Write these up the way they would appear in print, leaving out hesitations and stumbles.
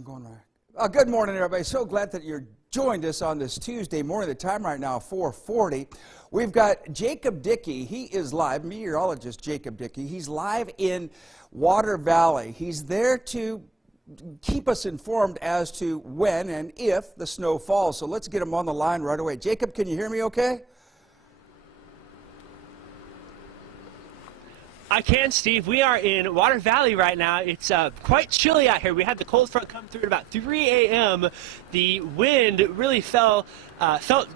I'm going right. Good morning, everybody. So glad that you're joined us on this Tuesday morning. The time right now, 4:40. We've got Jacob Dickey. He is live, meteorologist Jacob Dickey. He's live in Water Valley. He's there to keep us informed as to when and if the snow falls. So let's get him on the line right away. Jacob, can you hear me okay? I can, Steve. We are in Water Valley right now. It's quite chilly out here. We had the cold front come through at about 3 a.m. The wind really felt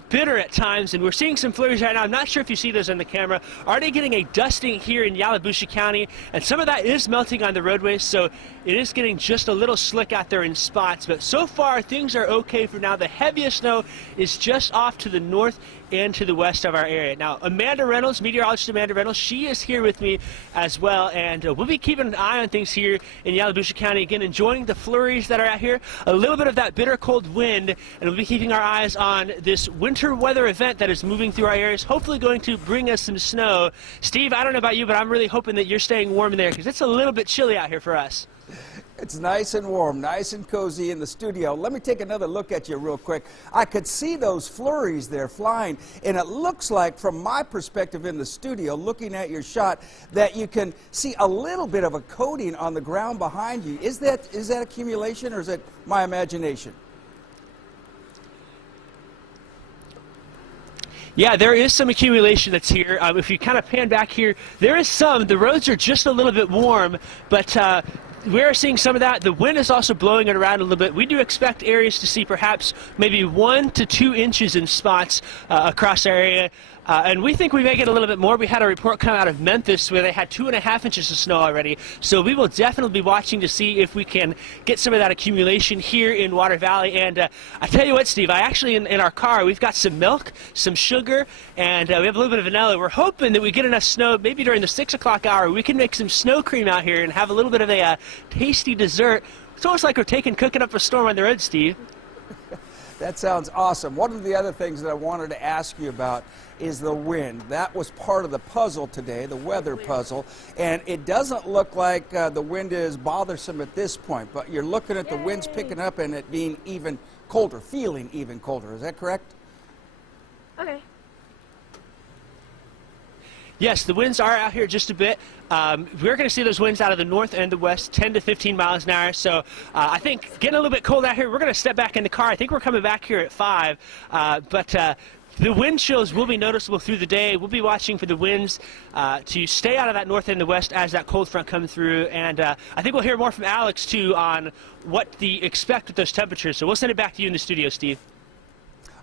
bitter at times, and we're seeing some flurries right now. I'm not sure if you see those on the camera. Already getting a dusting here in Yalobusha County, and some of that is melting on the roadways, so it is getting just a little slick out there in spots. But so far, things are okay for now. The heaviest snow is just off to the north and to the west of our area. Now, Amanda Reynolds, meteorologist Amanda Reynolds, she is here with me as well, and we'll be keeping an eye on things here in Yalobusha County. Again, enjoying the flurries that are out here, a little bit of that bitter cold wind, and we'll be keeping our eyes on this winter weather event that is moving through our areas, hopefully going to bring us some snow. Steve, I don't know about you, but I'm really hoping that you're staying warm in there because it's a little bit chilly out here for us. It's nice and warm, nice and cozy in the studio. Let me take another look at you real quick. I could see those flurries there flying, and it looks like, from my perspective in the studio, looking at your shot, that you can see a little bit of a coating on the ground behind you. Is that accumulation, or is it my imagination? Yeah, there is some accumulation that's here. If you kind of pan back here, there is some. The roads are just a little bit warm, but we are seeing some of that. The wind is also blowing it around a little bit. We do expect areas to see perhaps maybe 1 to 2 inches in spots across our area. And we think we may get a little bit more. We had a report come out of Memphis where they had 2.5 inches of snow already. So we will definitely be watching to see if we can get some of that accumulation here in Water Valley. And I tell you what, Steve, I actually, in our car, we've got some milk, some sugar, and we have a little bit of vanilla. We're hoping that we get enough snow, maybe during the 6 o'clock hour, we can make some snow cream out here and have a little bit of a tasty dessert. It's almost like we're cooking up a storm on the road, Steve. That sounds awesome. One of the other things that I wanted to ask you about is the wind. That was part of the puzzle today, the weather puzzle, and it doesn't look like the wind is bothersome at this point, but you're looking at the winds picking up and it being even colder, feeling even colder. Is that correct? Okay. Yes, the winds are out here just a bit. We're going to see those winds out of the north and the west, 10 to 15 miles an hour. So I think getting a little bit cold out here. We're going to step back in the car. I think we're coming back here at 5. The wind chills will be noticeable through the day. We'll be watching for the winds to stay out of that north and the west as that cold front comes through. And I think we'll hear more from Alex, too, on what to expect with those temperatures. So we'll send it back to you in the studio, Steve.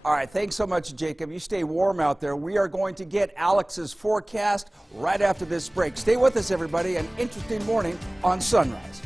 All right, thanks so much, Jacob. You stay warm out there. We are going to get Alex's forecast right after this break. Stay with us, everybody. An interesting morning on Sunrise.